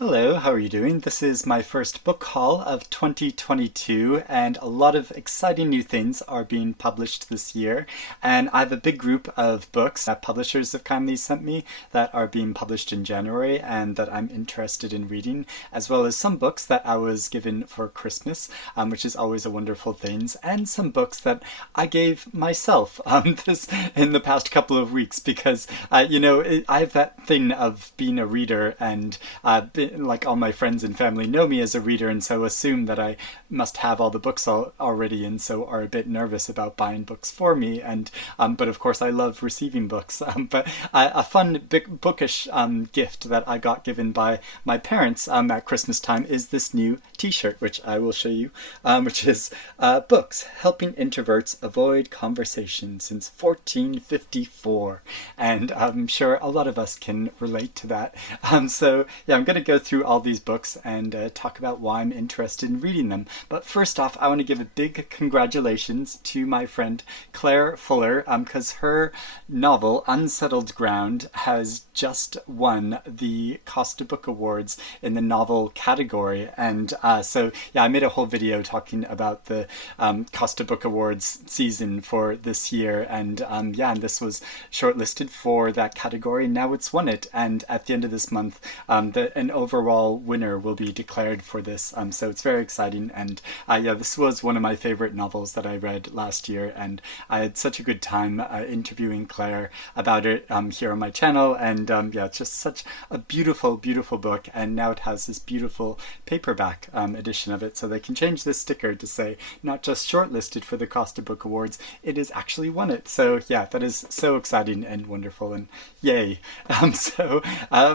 Hello, how are you doing? This is my first book haul of 2022, and a lot of exciting new things are being published this year. And I have a big group of books that publishers have kindly sent me that are being published in January and that I'm interested in reading, as well as some books that I was given for Christmas, which is always a wonderful thing, and some books that I gave myself this in the past couple of weeks because, I have that thing of being a reader and like all my friends and family know me as a reader and so assume that I must have all the books already and so are a bit nervous about buying books for me. And but of course I love receiving books. But a fun big bookish gift that I got given by my parents at Christmas time is this new T-shirt, which I will show you, which is books helping introverts avoid conversation since 1454, and I'm sure a lot of us can relate to that. So yeah, I'm going to go through all these books and talk about why I'm interested in reading them. But first off, I want to give a big congratulations to my friend Clare Fuller, because her novel Unsettled Ground has just won the Costa Book Awards in the novel category. And so yeah, I made a whole video talking about the Costa Book Awards season for this year, and yeah, and this was shortlisted for that category. Now it's won it, and at the end of this month, an overall winner will be declared for this. So it's very exciting, and yeah, this was one of my favorite novels that I read last year, and I had such a good time interviewing Clare about it here on my channel. And yeah, it's just such a beautiful, beautiful book, and now it has this beautiful paperback edition of it, so they can change this sticker to say not just shortlisted for the Costa Book Awards, it has actually won it. So yeah, that is so exciting and wonderful, and yay.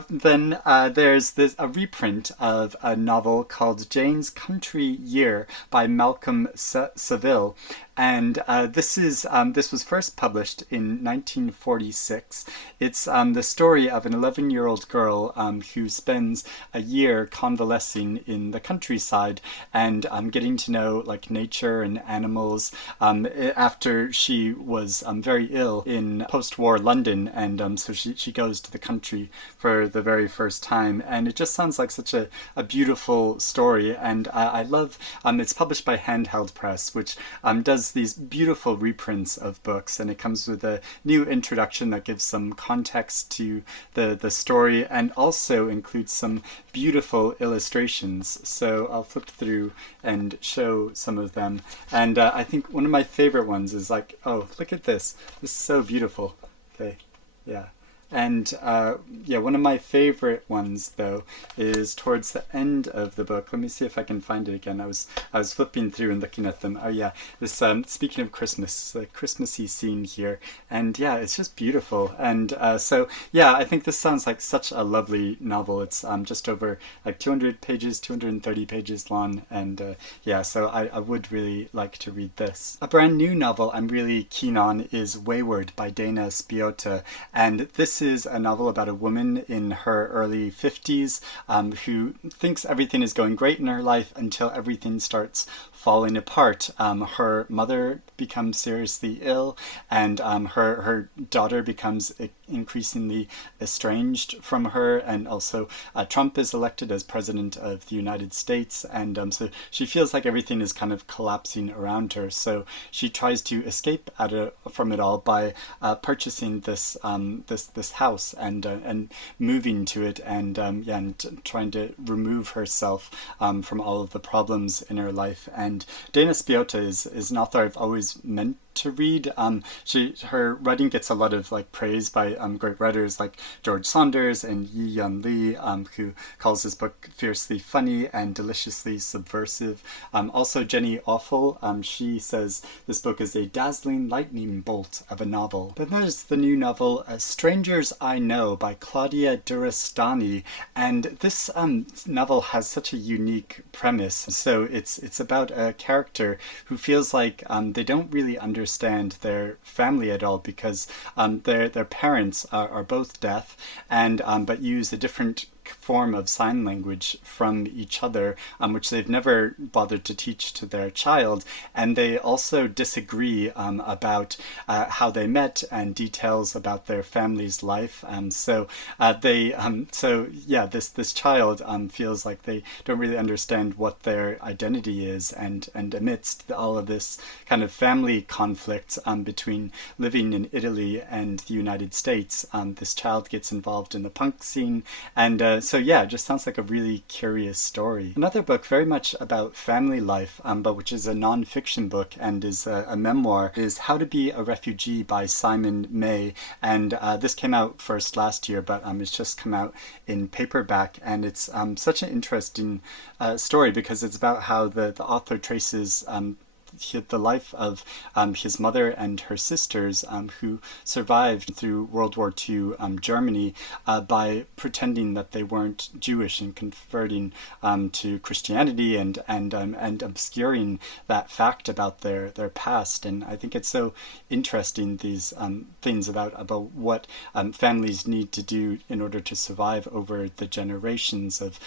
Then there's a reprint of a novel called Jane's Country Year by Malcolm Saville. And this was first published in 1946. It's the story of an 11-year-old girl who spends a year convalescing in the countryside and getting to know like nature and animals after she was very ill in post-war London, and so she goes to the country for the very first time. And it just sounds like such a beautiful story, and I love it's published by Handheld Press, which does these beautiful reprints of books, and it comes with a new introduction that gives some context to the story and also includes some beautiful illustrations. So I'll flip through and show some of them. And I think one of my favorite ones is like, oh, look at this. This is so beautiful. Okay, yeah. And yeah, one of my favorite ones though is towards the end of the book. Let me see if I can find it again. I was flipping through and looking at them. Oh yeah, this speaking of Christmas, the Christmassy scene here, and yeah, it's just beautiful. And so yeah, I think this sounds like such a lovely novel. It's just over like 200 pages, 230 pages long, and yeah, so I would really like to read this. A brand new novel I'm really keen on is Wayward by Dana Spiotta, and this is a novel about a woman in her early 50s who thinks everything is going great in her life until everything starts falling apart. Her mother becomes seriously ill, and her daughter becomes increasingly estranged from her, and also Trump is elected as president of the United States, and so she feels like everything is kind of collapsing around her. So she tries to escape from it all by purchasing this house and moving to it, and yeah, and trying to remove herself from all of the problems in her life. And Dana Spiotta is an author I've always meant to read. Her writing gets a lot of like praise by great writers like George Saunders and Yi-Yun Lee, who calls this book fiercely funny and deliciously subversive. Also Jenny Awful, she says this book is a dazzling lightning bolt of a novel. Then there's the new novel Strangers I Know by Claudia Durastanti, and this novel has such a unique premise. So it's about a character who feels like they don't really understand understand their family at all because their parents are both deaf and but use a different form of sign language from each other, which they've never bothered to teach to their child. And they also disagree about how they met and details about their family's life. So this child feels like they don't really understand what their identity is, and amidst all of this kind of family conflict between living in Italy and the United States, this child gets involved in the punk scene, and it just sounds like a really curious story. Another book very much about family life, but which is a non-fiction book and is a memoir, is How to Be a Refugee by Simon May. And this came out first last year, but it's just come out in paperback. And it's such an interesting story because it's about how the author traces the life of his mother and her sisters who survived through World War II Germany by pretending that they weren't Jewish and converting to Christianity and obscuring that fact about their past. And I think it's so interesting, these things about what families need to do in order to survive over the generations of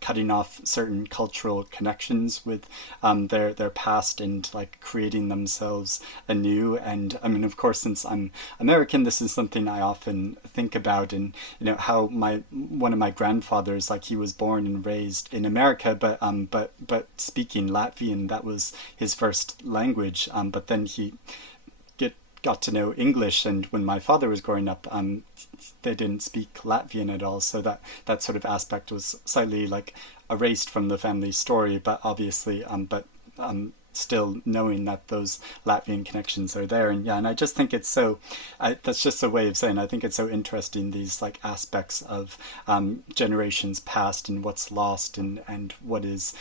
cutting off certain cultural connections with their past and like creating themselves anew. And I mean, of course, since I'm American, this is something I often think about, and how one of my grandfathers, like, he was born and raised in America, but speaking Latvian, that was his first language, but then he got to know English, and when my father was growing up, they didn't speak Latvian at all, so that sort of aspect was slightly like erased from the family story, but obviously still knowing that those Latvian connections are there. And I just think it's so, that's just a way of saying, I think it's so interesting, these like aspects of generations past and what's lost and what is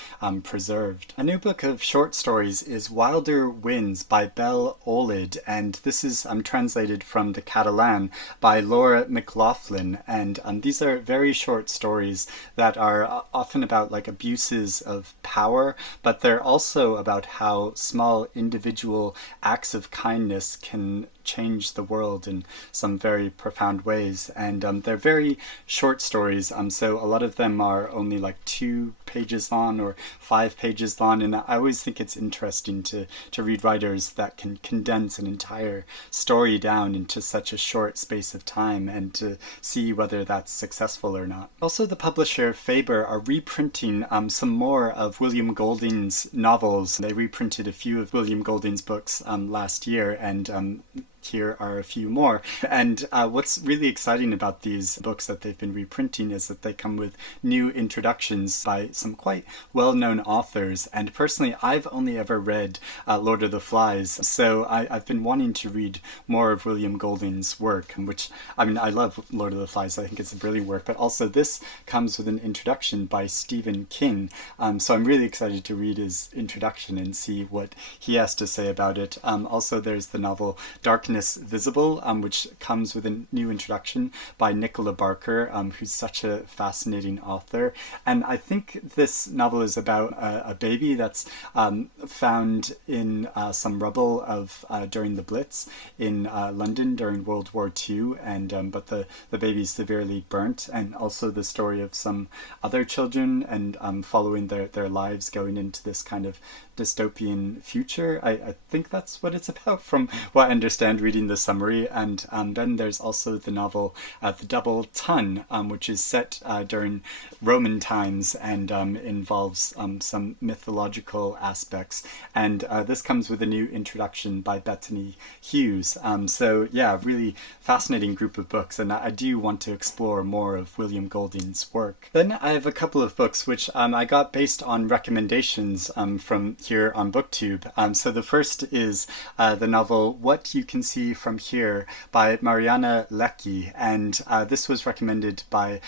preserved. A new book of short stories is Wilder Winds by Belle Olid, and this is translated from the Catalan by Laura McLaughlin, and these are very short stories that are often about like abuses of power, but they're also about how small individual acts of kindness can change the world in some very profound ways. And they're very short stories, so a lot of them are only like 2 pages long or 5 pages long, and I always think it's interesting to read writers that can condense an entire story down into such a short space of time, and to see whether that's successful or not. Also, the publisher Faber are reprinting some more of William Golding's novels. They reprinted a few of William Golding's books last year, and here are a few more. And what's really exciting about these books that they've been reprinting is that they come with new introductions by some quite well-known authors. And personally, I've only ever read Lord of the Flies, so I've been wanting to read more of William Golding's work, which, I mean, I love Lord of the Flies. I think it's a brilliant work, but also this comes with an introduction by Stephen King. So I'm really excited to read his introduction and see what he has to say about it. Also, there's the novel Darkness Visible, which comes with a new introduction by Nicola Barker, who's such a fascinating author. And I think this novel is about a baby that's found in some rubble of during the Blitz in London during World War II, and but the baby's severely burnt, and also the story of some other children and following their lives going into this kind of dystopian future. I think that's what it's about from what I understand reading the summary. And then there's also the novel The Double Ton, which is set during Roman times and involves some mythological aspects. And this comes with a new introduction by Bethany Hughes. So yeah, really fascinating group of books, and I do want to explore more of William Golding's work. Then I have a couple of books which I got based on recommendations from here on BookTube. So the first is the novel What You Can See See From Here by Mariana Leky, and this was recommended by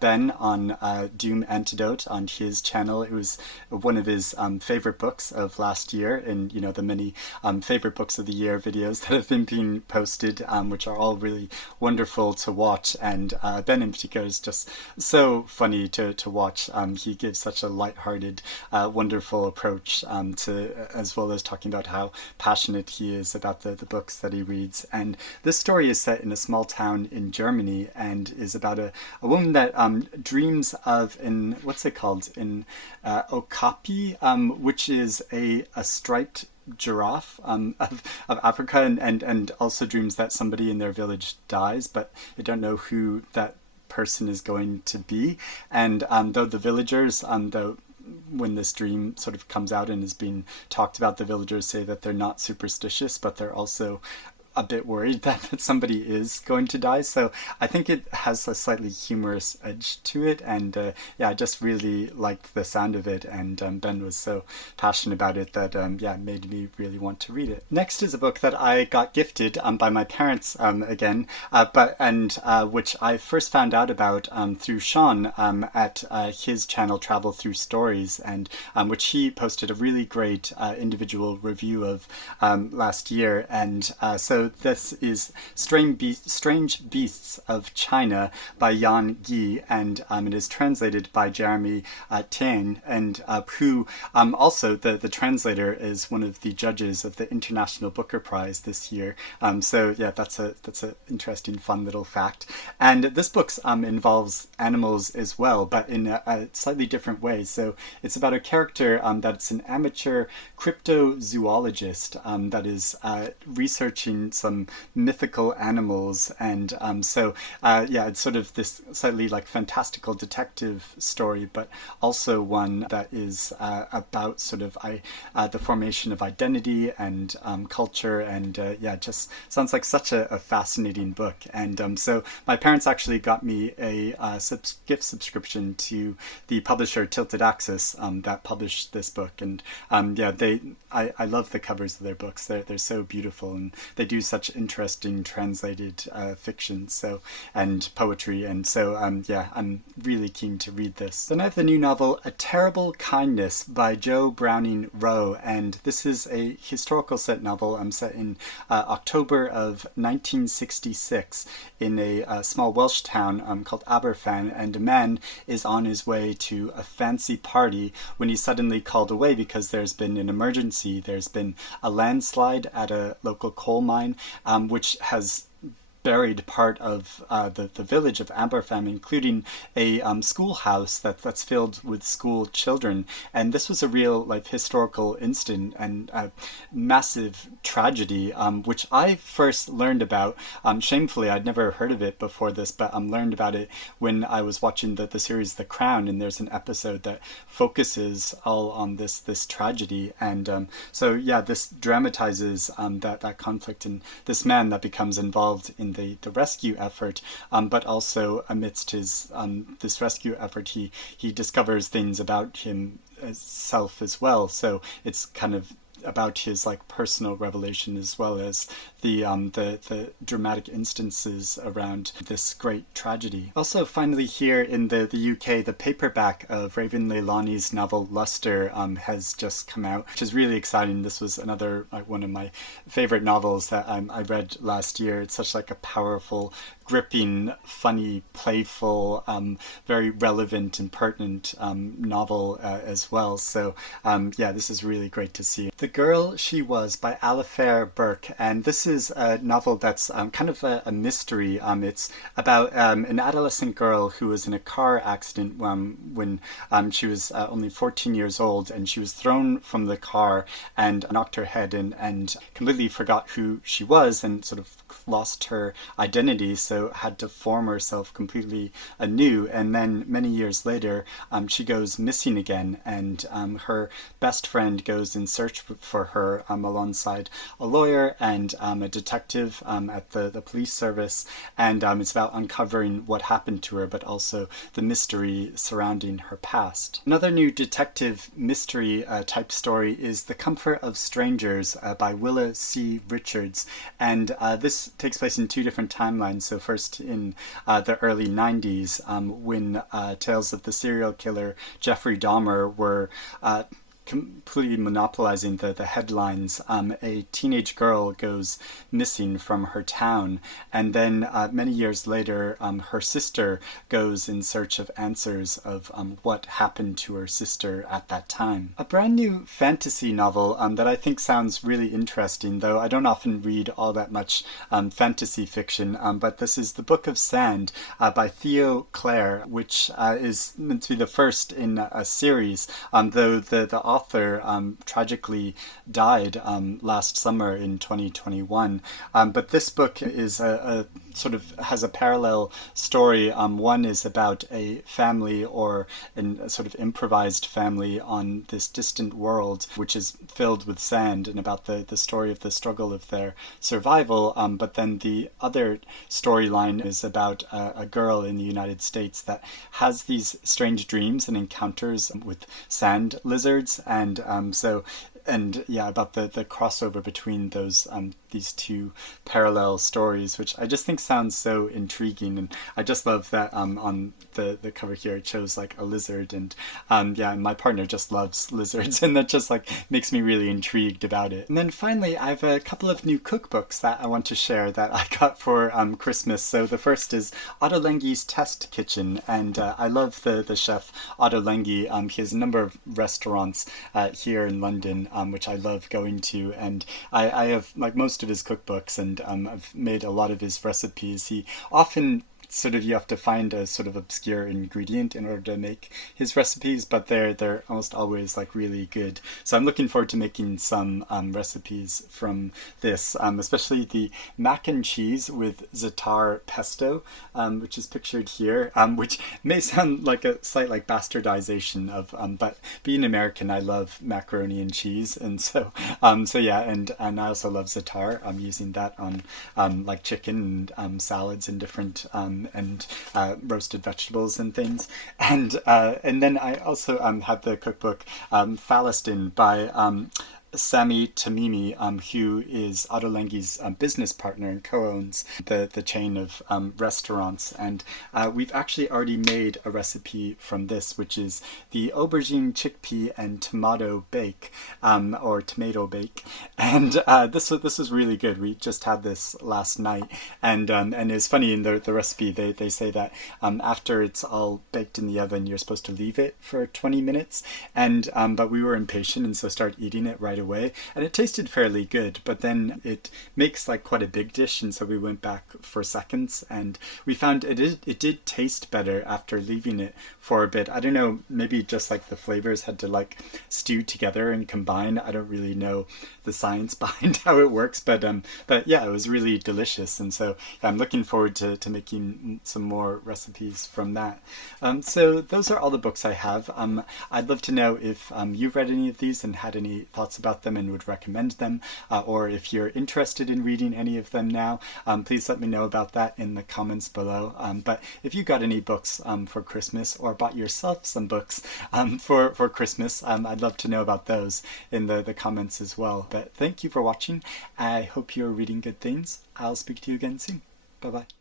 Ben on Doom Antidote on his channel. It was one of his favorite books of last year in, you know, the many favorite books of the year videos that have been being posted, which are all really wonderful to watch, and Ben in particular is just so funny to watch. He gives such a lighthearted, wonderful approach to, as well as talking about how passionate he is about the books that he reads. And this story is set in a small town in Germany and is about a woman that dreams of what's it called? Okapi, which is a striped giraffe of Africa, and also dreams that somebody in their village dies, but they don't know who that person is going to be. And though the villagers, when this dream sort of comes out and is being talked about, the villagers say that they're not superstitious, but they're also a bit worried that somebody is going to die. So I think it has a slightly humorous edge to it, and yeah, I just really liked the sound of it, and Ben was so passionate about it that yeah, it made me really want to read it. Next is a book that I got gifted by my parents again, which I first found out about through Sean at his channel Travel Through Stories, and which he posted a really great individual review of last year. And so this is Strange Beasts of China by Yan Gi, and it is translated by Jeremy Tian, and who also, the translator, is one of the judges of the International Booker Prize this year. So yeah, that's an interesting, fun little fact. And this book involves animals as well, but in a slightly different way. So it's about a character that's an amateur cryptozoologist that is researching some mythical animals, and yeah, it's sort of this slightly like fantastical detective story, but also one that is about sort of the formation of identity and culture, and yeah, just sounds like such a fascinating book. And so my parents actually got me a gift subscription to the publisher Tilted Axis that published this book, and yeah, I love the covers of their books. They're so beautiful, and they do such interesting translated fiction, so, and poetry, and so yeah, I'm really keen to read this. Then I have the new novel A Terrible Kindness by Jo Browning Wroe, and this is a historical set novel set in October of 1966 in a small Welsh town called Aberfan, and a man is on his way to a fancy party when he's suddenly called away because there's been an emergency. There's been a landslide at a local coal mine, which has buried part of the village of Aberfan, including a schoolhouse that's filled with school children. And this was a real like historical incident and massive tragedy, which I first learned about. Shamefully, I'd never heard of it before this, but learned about it when I was watching the series The Crown, and there's an episode that focuses all on this tragedy. And so yeah, this dramatizes that conflict and this man that becomes involved in the rescue effort, but also amidst his this rescue effort, he discovers things about himself as well. So it's kind of about his like personal revelation as well as the dramatic instances around this great tragedy. Also, finally, here in the UK, the paperback of Raven Leilani's novel Luster has just come out, which is really exciting. This was another one of my favorite novels that I read last year. It's such like a powerful, gripping, funny, playful, very relevant and pertinent novel as well. So yeah, this is really great to see. The Girl She Was by Alafair Burke, and this is a novel that's kind of a mystery. It's about an adolescent girl who was in a car accident when she was only 14 years old, and she was thrown from the car and knocked her head and completely forgot who she was, and sort of lost her identity, so had to form herself completely anew. And then many years later, she goes missing again, and her best friend goes in search for her alongside a lawyer and a detective at the police service, and it's about uncovering what happened to her, but also the mystery surrounding her past. Another new detective mystery type story is The Comfort of Strangers by Willa C. Richards, and this takes place in two different timelines. So first in the early 90s, when tales of the serial killer Jeffrey Dahmer were completely monopolizing the headlines. A teenage girl goes missing from her town, and then many years later her sister goes in search of answers of what happened to her sister at that time. A brand new fantasy novel that I think sounds really interesting, though I don't often read all that much fantasy fiction, but this is The Book of Sand by Theo, Clare, which is meant to be the first in a series, though the author tragically died last summer in 2021. But this book is a sort of has a parallel story. One is about a family, or a sort of improvised family on this distant world, which is filled with sand, and about the story of the struggle of their survival. But then the other storyline is about a girl in the United States that has these strange dreams and encounters with sand lizards, and about the crossover between those these two parallel stories, which I just think sounds so intriguing. And I just love that on the cover here it shows like a lizard, and my partner just loves lizards, and that just like makes me really intrigued about it. And then finally, I have a couple of new cookbooks that I want to share that I got for Christmas. So the first is Ottolenghi's Test Kitchen, and I love the chef Ottolenghi. He has a number of restaurants here in London, which I love going to, and I have like most of his cookbooks, and I've made a lot of his recipes. He often you have to find a sort of obscure ingredient in order to make his recipes, but they're almost always like really good. So I'm looking forward to making some recipes from this, especially the mac and cheese with za'atar pesto, which is pictured here, which may sound like a slight like bastardization of, but being American, I love macaroni and cheese, and so yeah, and I also love za'atar. I'm using that on like chicken and salads and different and roasted vegetables and things, and then I also have the cookbook Fallastin by Sami Tamimi, who is Ottolenghi's business partner and co-owns the chain of restaurants. And we've actually already made a recipe from this, which is the aubergine, chickpea, and tomato bake, or tomato bake. And this was really good. We just had this last night, and it's funny in the recipe they say that after it's all baked in the oven, you're supposed to leave it for 20 minutes. And but we were impatient, and so started eating it right away, and it tasted fairly good, but then it makes like quite a big dish, and so we went back for seconds, and we found it did taste better after leaving it for a bit. I don't know, maybe just like the flavors had to like stew together and combine. I don't really know the science behind how it works, but yeah, it was really delicious, and so I'm looking forward to making some more recipes from that. So those are all the books I have. I'd love to know if you've read any of these and had any thoughts about them and would recommend them, or if you're interested in reading any of them now, please let me know about that in the comments below. But if you got any books for Christmas, or bought yourself some books for Christmas, I'd love to know about those in the comments as well. But thank you for watching. I hope you're reading good things. I'll speak to you again soon. Bye bye.